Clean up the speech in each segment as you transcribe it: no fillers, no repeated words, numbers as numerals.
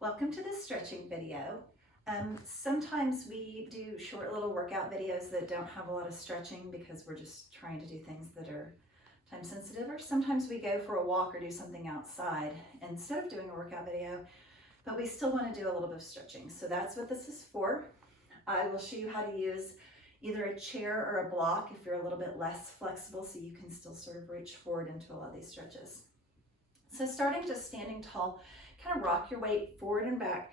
Welcome to this stretching video. Sometimes we do short little workout videos that don't have a lot of stretching because we're just trying to do things that are time sensitive, or sometimes we go for a walk or do something outside instead of doing a workout video, but we still want to do a little bit of stretching. So that's what this is for. I will show you how to use either a chair or a block if you're a little bit less flexible, so you can still sort of reach forward into a lot of these stretches. So starting just standing tall, kind of rock your weight forward and back.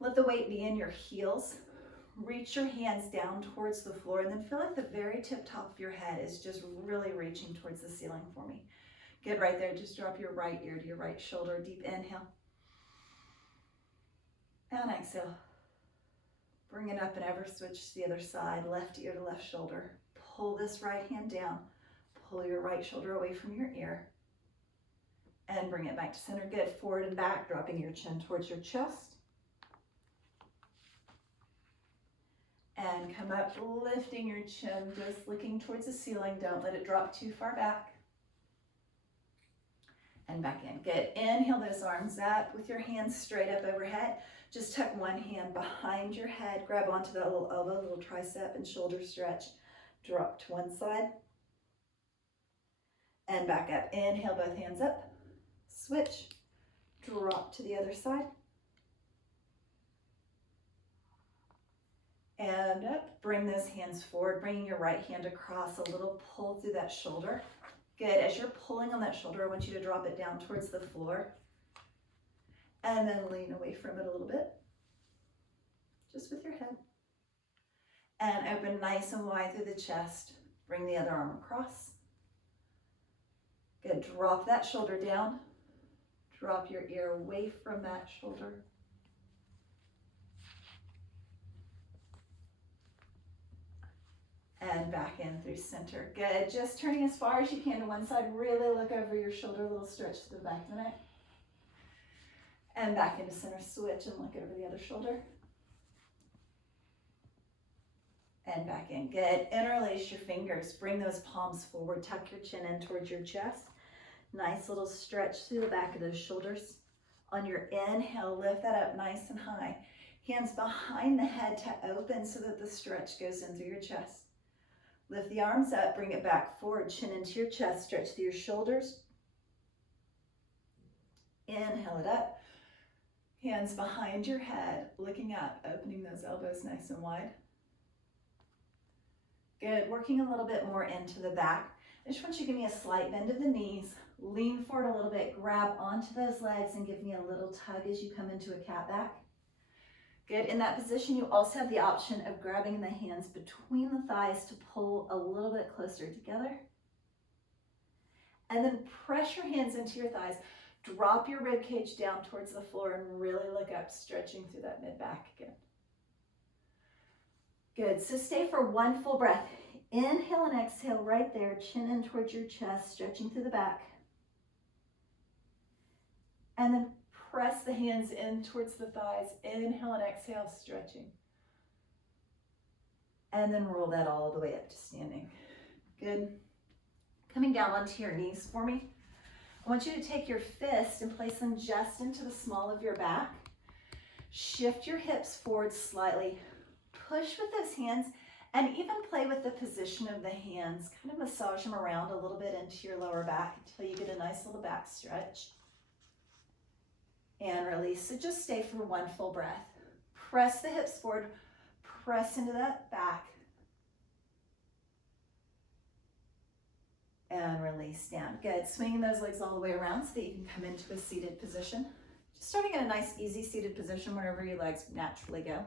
Let the weight be in your heels. Reach your hands down towards the floor, and then feel like the very tip top of your head is just really reaching towards the ceiling for me. Good, right there. Just drop your right ear to your right shoulder. Deep inhale. And exhale. Bring it up and ever switch to the other side. Left ear to left shoulder. Pull this right hand down. Pull your right shoulder away from your ear. And bring it back to center. Good. Forward and back, dropping your chin towards your chest. And come up, lifting your chin, just looking towards the ceiling. Don't let it drop too far back. And back in. Good. Inhale those arms up with your hands straight up overhead. Just tuck one hand behind your head. Grab onto that little elbow, little tricep and shoulder stretch. Drop to one side. And back up. Inhale, both hands up. Switch, drop to the other side, and up. Bring those hands forward, bringing your right hand across, a little pull through that shoulder. Good. As you're pulling on that shoulder, I want you to drop it down towards the floor, and then lean away from it a little bit, just with your head. And open nice and wide through the chest. Bring the other arm across. Good. Drop that shoulder down. Drop your ear away from that shoulder. And back in through center. Good. Just turning as far as you can to one side. Really look over your shoulder, a little stretch to the back of the neck. And back into center. Switch and look over the other shoulder. And back in. Good. Interlace your fingers. Bring those palms forward. Tuck your chin in towards your chest. Nice little stretch through the back of those shoulders. On your inhale, lift that up nice and high. Hands behind the head to open so that the stretch goes in through your chest. Lift the arms up, bring it back forward, chin into your chest, stretch through your shoulders. Inhale it up. Hands behind your head, looking up, opening those elbows nice and wide. Good, working a little bit more into the back. I just want you to give me a slight bend of the knees. Lean forward a little bit, grab onto those legs and give me a little tug as you come into a cat back. Good. In that position, you also have the option of grabbing the hands between the thighs to pull a little bit closer together. And then press your hands into your thighs. Drop your rib cage down towards the floor and really look up, stretching through that mid-back again. Good. So stay for one full breath. Inhale and exhale right there, chin in towards your chest, stretching through the back. And then press the hands in towards the thighs. Inhale and exhale, stretching. And then roll that all the way up to standing. Good. Coming down onto your knees for me. I want you to take your fist and place them just into the small of your back. Shift your hips forward slightly. Push with those hands and even play with the position of the hands. Kind of massage them around a little bit into your lower back until you get a nice little back stretch. And release. So just stay for one full breath. Press the hips forward. Press into that back. And release down. Good. Swinging those legs all the way around so that you can come into a seated position. Just starting in a nice, easy seated position wherever your legs naturally go.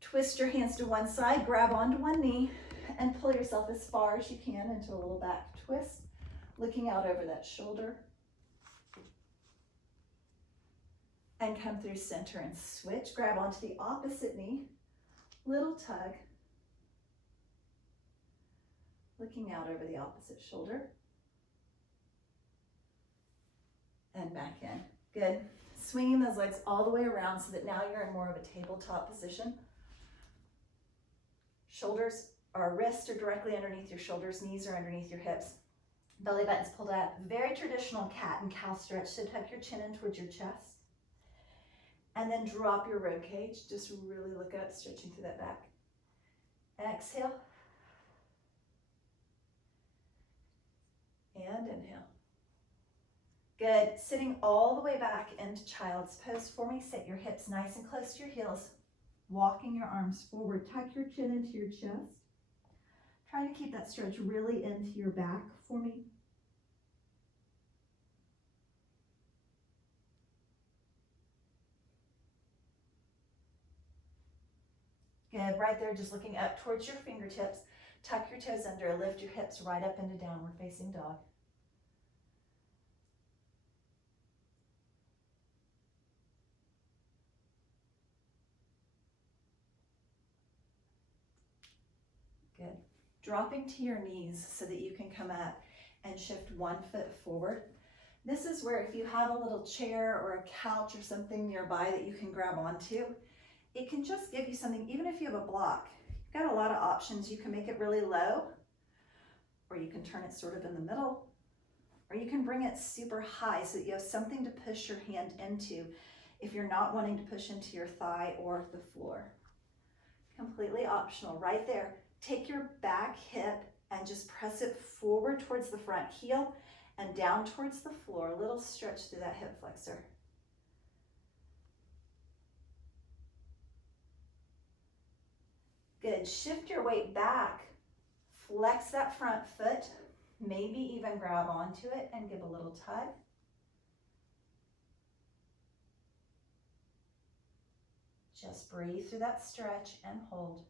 Twist your hands to one side. Grab onto one knee and pull yourself as far as you can into a little back twist. Looking out over that shoulder. And come through center and switch. Grab onto the opposite knee. Little tug. Looking out over the opposite shoulder. And back in. Good. Swinging those legs all the way around so that now you're in more of a tabletop position. Shoulders or wrists are directly underneath your shoulders. Knees are underneath your hips. Belly button's pulled up. Very traditional cat and cow stretch. So tuck your chin in towards your chest. And then drop your rib cage. Just really look up, stretching through that back. Exhale. And inhale. Good. Sitting all the way back into child's pose for me. Sit your hips nice and close to your heels. Walking your arms forward. Tuck your chin into your chest. Trying to keep that stretch really into your back for me. Good. Right there, just looking up towards your fingertips. Tuck your toes under. Lift your hips right up into downward facing dog. Good. Dropping to your knees so that you can come up and shift one foot forward. This is where if you have a little chair or a couch or something nearby that you can grab onto, it can just give you something, even if you have a block. You've got a lot of options. You can make it really low, or you can turn it sort of in the middle, or you can bring it super high so that you have something to push your hand into if you're not wanting to push into your thigh or the floor. Completely optional. Right there, take your back hip and just press it forward towards the front heel and down towards the floor. A little stretch through that hip flexor. Good. Shift your weight back. Flex that front foot. Maybe even grab onto it and give a little tug. Just breathe through that stretch and hold.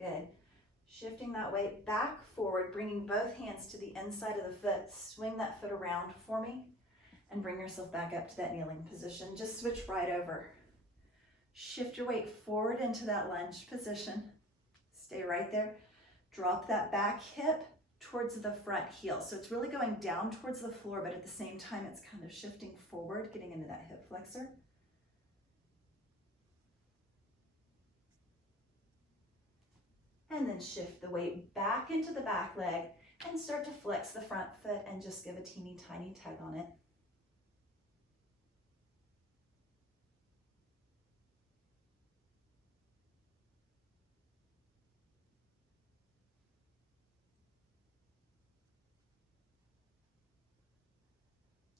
Good. Shifting that weight back forward, bringing both hands to the inside of the foot. Swing that foot around for me and bring yourself back up to that kneeling position. Just switch right over. Shift your weight forward into that lunge position. Stay right there. Drop that back hip towards the front heel. So it's really going down towards the floor, but at the same time, it's kind of shifting forward, getting into that hip flexor. And then shift the weight back into the back leg and start to flex the front foot and just give a teeny tiny tug on it.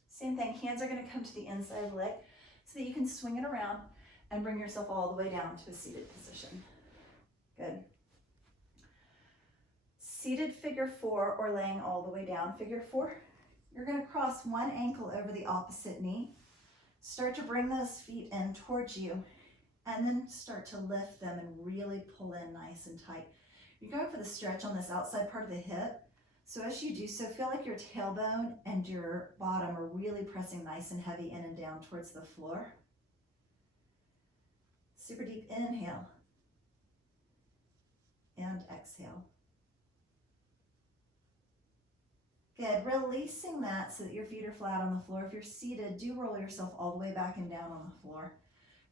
Same thing, hands are going to come to the inside of the leg so that you can swing it around and bring yourself all the way down to a seated position. Good. Seated figure four or laying all the way down figure four. You're going to cross one ankle over the opposite knee. Start to bring those feet in towards you and then start to lift them and really pull in nice and tight. You're going for the stretch on this outside part of the hip. So as you do so, feel like your tailbone and your bottom are really pressing nice and heavy in and down towards the floor. Super deep inhale and exhale. Good, releasing that so that your feet are flat on the floor. If you're seated, do roll yourself all the way back and down on the floor.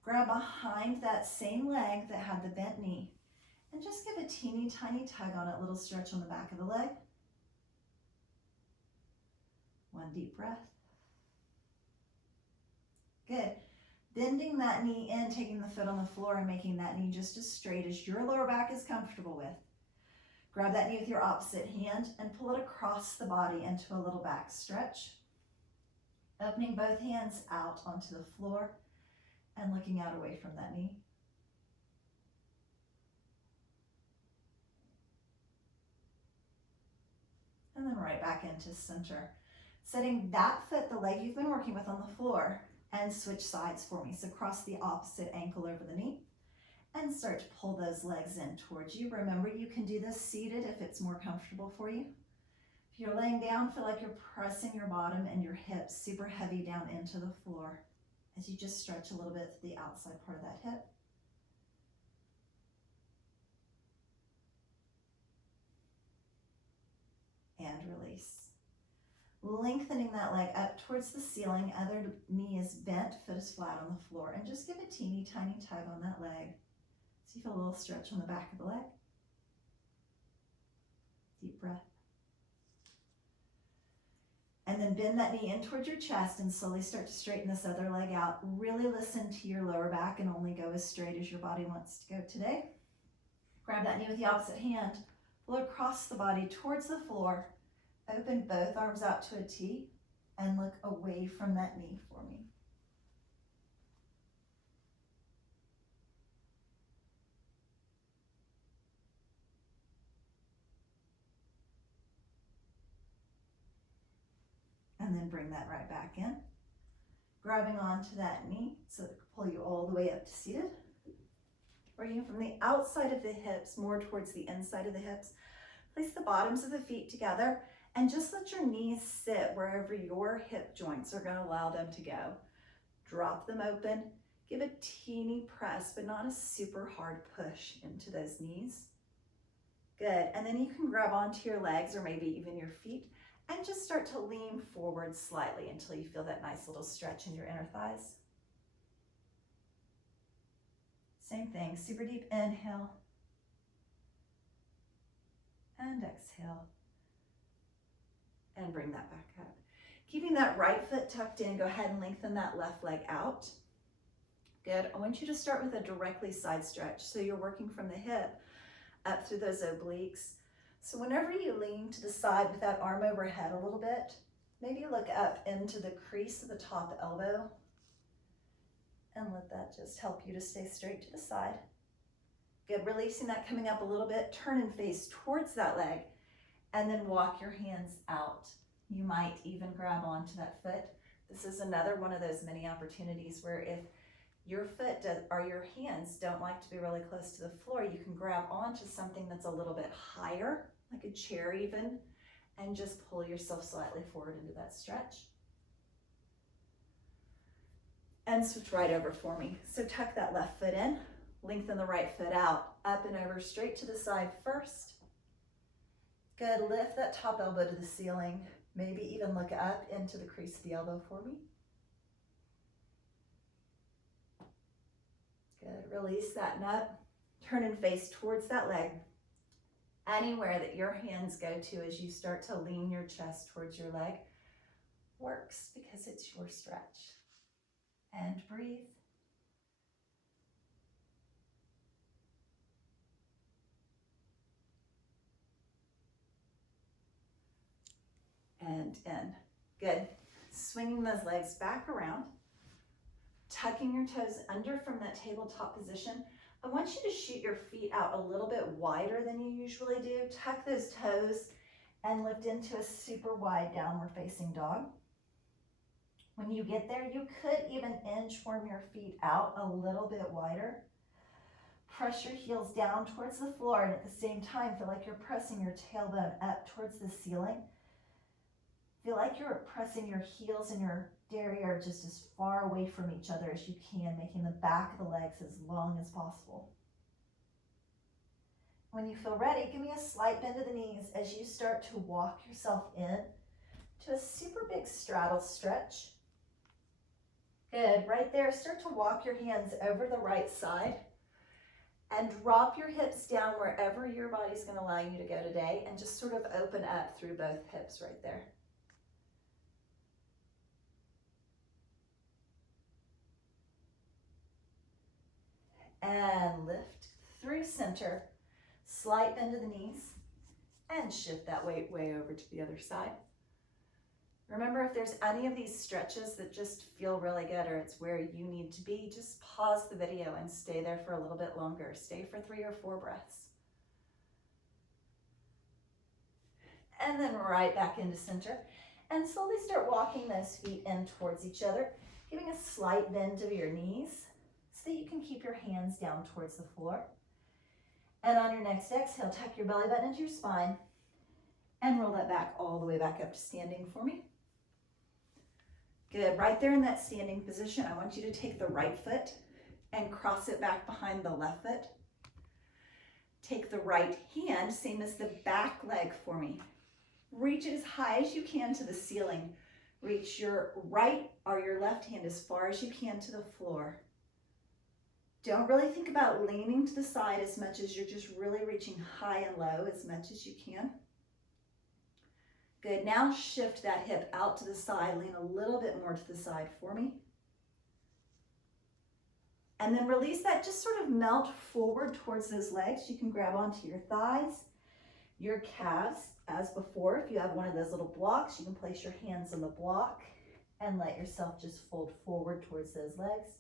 Grab behind that same leg that had the bent knee and just give a teeny tiny tug on it, little stretch on the back of the leg. One deep breath. Good. Bending that knee in, taking the foot on the floor and making that knee just as straight as your lower back is comfortable with. Grab that knee with your opposite hand and pull it across the body into a little back stretch. Opening both hands out onto the floor and looking out away from that knee. And then right back into center. Setting that foot, the leg you've been working with, on the floor, and switch sides for me. So cross the opposite ankle over the knee and start to pull those legs in towards you. Remember, you can do this seated if it's more comfortable for you. If you're laying down, feel like you're pressing your bottom and your hips super heavy down into the floor as you just stretch a little bit to the outside part of that hip. And release. Lengthening that leg up towards the ceiling, other knee is bent, foot is flat on the floor, and just give a teeny tiny tug on that leg. So you feel a little stretch on the back of the leg. Deep breath. And then bend that knee in towards your chest and slowly start to straighten this other leg out. Really listen to your lower back and only go as straight as your body wants to go today. Grab that knee with the opposite hand, pull across the body towards the floor, open both arms out to a T, and look away from that knee for me. And then bring that right back in. Grabbing onto that knee so that it can pull you all the way up to seated. Bringing from the outside of the hips more towards the inside of the hips. Place the bottoms of the feet together and just let your knees sit wherever your hip joints are going to allow them to go. Drop them open. Give a teeny press, but not a super hard push into those knees. Good. And then you can grab onto your legs or maybe even your feet and just start to lean forward slightly until you feel that nice little stretch in your inner thighs. Same thing, super deep inhale and exhale. And bring that back up. Keeping that right foot tucked in, go ahead and lengthen that left leg out. Good. I want you to start with a directly side stretch. So you're working from the hip up through those obliques. So whenever you lean to the side with that arm overhead a little bit, maybe look up into the crease of the top elbow and let that just help you to stay straight to the side. Good, releasing that, coming up a little bit, turn and face towards that leg, and then walk your hands out. You might even grab onto that foot. This is another one of those many opportunities where if your foot or your hands don't like to be really close to the floor, you can grab onto something that's a little bit higher, like a chair even, and just pull yourself slightly forward into that stretch. And switch right over for me. So tuck that left foot in, lengthen the right foot out, up and over, straight to the side first. Good, lift that top elbow to the ceiling, maybe even look up into the crease of the elbow for me. Good, release that nut, turn and face towards that leg. Anywhere that your hands go to as you start to lean your chest towards your leg works because it's your stretch. And breathe. And in. Good. Swinging those legs back around, tucking your toes under from that tabletop position. I want you to shoot your feet out a little bit wider than you usually do. Tuck those toes and lift into a super wide downward facing dog. When you get there, you could even inchworm your feet out a little bit wider. Press your heels down towards the floor and at the same time feel like you're pressing your tailbone up towards the ceiling. Feel like you're pressing your heels and your derriere just as far away from each other as you can, making the back of the legs as long as possible. When you feel ready, give me a slight bend of the knees as you start to walk yourself in to a super big straddle stretch. Good, right there, start to walk your hands over the right side and drop your hips down wherever your body's going to allow you to go today and just sort of open up through both hips right there. And lift through center, slight bend of the knees, and shift that weight way over to the other side. Remember, if there's any of these stretches that just feel really good or it's where you need to be, just pause the video and stay there for a little bit longer. Stay for 3 or 4 breaths. And then right back into center. And slowly start walking those feet in towards each other, giving a slight bend of your knees so that you can keep your hands down towards the floor. And on your next exhale, tuck your belly button into your spine and roll that back all the way back up to standing for me. Good, right there in that standing position, I want you to take the right foot and cross it back behind the left foot. Take the right hand, same as the back leg for me. Reach it as high as you can to the ceiling. Reach your right or your left hand as far as you can to the floor. Don't really think about leaning to the side as much as you're just really reaching high and low as much as you can. Good, now shift that hip out to the side, lean a little bit more to the side for me. And then release that, just sort of melt forward towards those legs. You can grab onto your thighs, your calves, as before. If you have one of those little blocks, you can place your hands on the block and let yourself just fold forward towards those legs.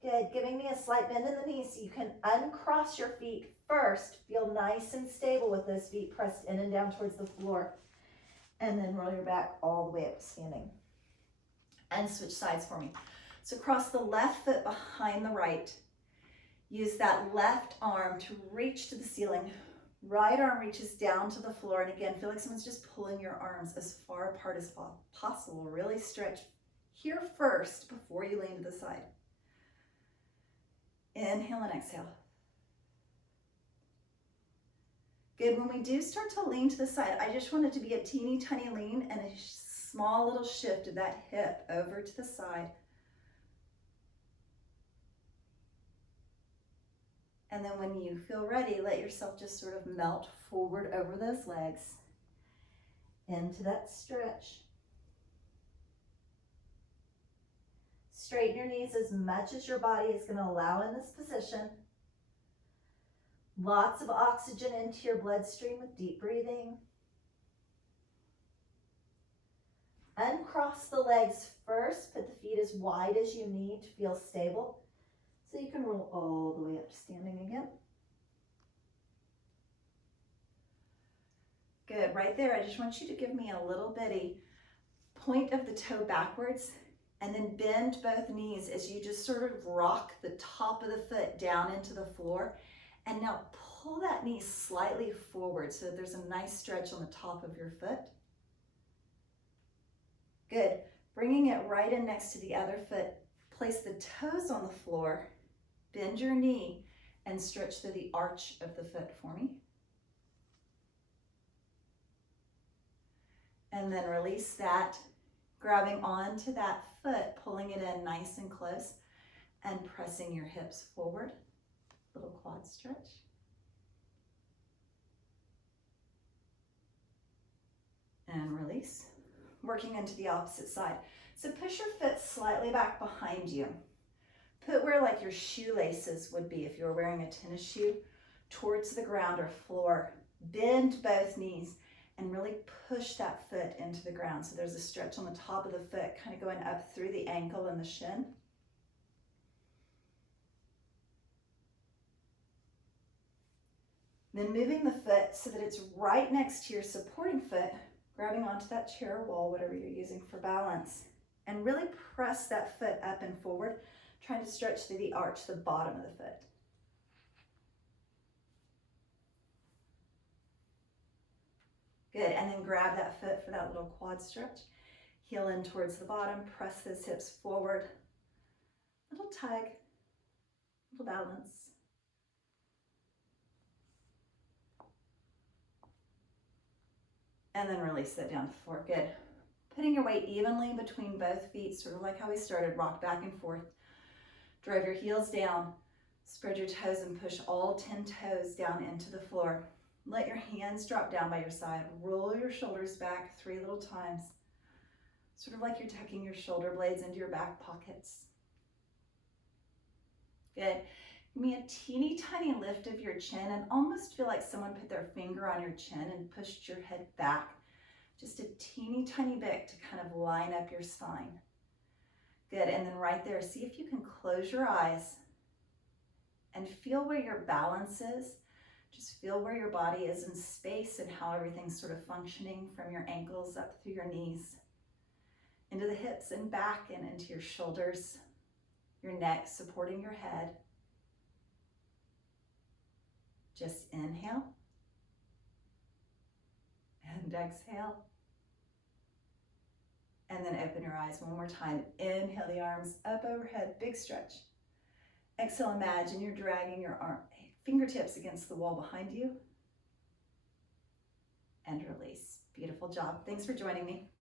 Good, giving me a slight bend in the knees so you can uncross your feet first. Feel nice and stable with those feet pressed in and down towards the floor. And then roll your back all the way up standing. And switch sides for me. So cross the left foot behind the right. Use that left arm to reach to the ceiling. Right arm reaches down to the floor. And again, feel like someone's just pulling your arms as far apart as possible. Really stretch here first before you lean to the side. Inhale and exhale. Good, when we do start to lean to the side, I just want it to be a teeny tiny lean and a small little shift of that hip over to the side. And then when you feel ready, let yourself just sort of melt forward over those legs into that stretch. Straighten your knees as much as your body is going to allow in this position. Lots of oxygen into your bloodstream with deep breathing. Uncross the legs first. Put the feet as wide as you need to feel stable. So you can roll all the way up to standing again. Good, right there. I just want you to give me a little bitty point of the toe backwards and then bend both knees as you just sort of rock the top of the foot down into the floor. And now pull that knee slightly forward so that there's a nice stretch on the top of your foot. Good. Bringing it right in next to the other foot. Place the toes on the floor, bend your knee, and stretch through the arch of the foot for me. And then release that, grabbing onto that foot, pulling it in nice and close, and pressing your hips forward. Little quad stretch. And release. Working into the opposite side. So push your foot slightly back behind you. Put where like your shoelaces would be if you were wearing a tennis shoe towards the ground or floor. Bend both knees and really push that foot into the ground. So there's a stretch on the top of the foot, kind of going up through the ankle and the shin. Then moving the foot so that it's right next to your supporting foot, grabbing onto that chair or wall, whatever you're using for balance, and really press that foot up and forward, trying to stretch through the arch, the bottom of the foot. Good, and then grab that foot for that little quad stretch. Heel in towards the bottom, press those hips forward. Little tug, little balance. And then release that down to the floor. Good. Putting your weight evenly between both feet, sort of like how we started, rock back and forth. Drive your heels down, spread your toes and push all 10 toes down into the floor. Let your hands drop down by your side. Roll your shoulders back 3 little times. Sort of like you're tucking your shoulder blades into your back pockets. Good. Give me a teeny tiny lift of your chin and almost feel like someone put their finger on your chin and pushed your head back just a teeny tiny bit to kind of line up your spine. Good, and then right there, see if you can close your eyes and feel where your balance is. Just feel where your body is in space and how everything's sort of functioning from your ankles up through your knees, into the hips and back and into your shoulders, your neck supporting your head. Just inhale and exhale. And then open your eyes one more time. Inhale the arms up overhead, big stretch. Exhale, imagine you're dragging your fingertips against the wall behind you. And release. Beautiful job. Thanks for joining me.